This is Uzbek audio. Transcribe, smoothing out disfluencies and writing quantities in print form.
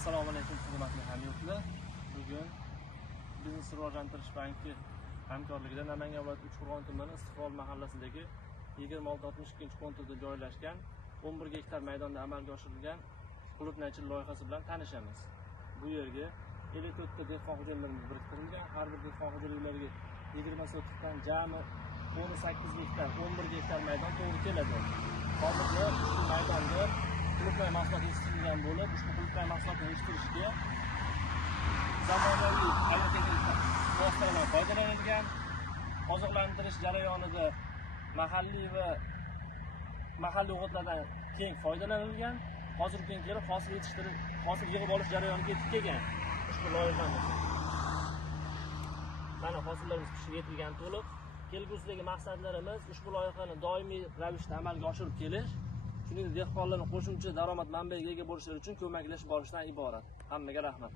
Assalomu alaykum hurmatli hamyurtlar. Bugun Biznes rivojlantirish banki hamkorligida Namangan viloyati Uchqo'rg'on tumani Istiqlol mahallasidagi 2662-kontida joylashgan 11 gektar maydonda amalga oshirilgan qulupnaychilik loyihasi bilan tanishamiz. Bu yerga 54 ta dehqon xo'jaliklarimiz biriktirilgan. Har bir dehqon xo'jaliklariga 20 sotixdan jami 18 gektar, 11 gektar maydon to'g'ri keladi. Hozirda ushbu maydonda qulupnay mahsuloti yetishtirilgan bo'lib, ushbu qulupnay mahsulotini yetishtirishga zamonaviy agrotexnik vositalardan foydalanilgan. Oziqlantirish jarayonida mahalliy o'g'itlardan keng foydalanilgan. Hozirgi kunga kelib hosil yig'ib olish jarayoniga yetib kelgan ushbu loyihamiz. Mana hosillarimiz pishib yetilgan to'liq. Kelgusidagi maqsadlarimiz ushbu loyihani doimiy ravishda amalga oshirib kelish, shuningdek dehqonlarning qo'shimcha daromad manbaiga ega bo'lishlari uchun ko'maklashib borishdan iborat. Hammaga rahmat.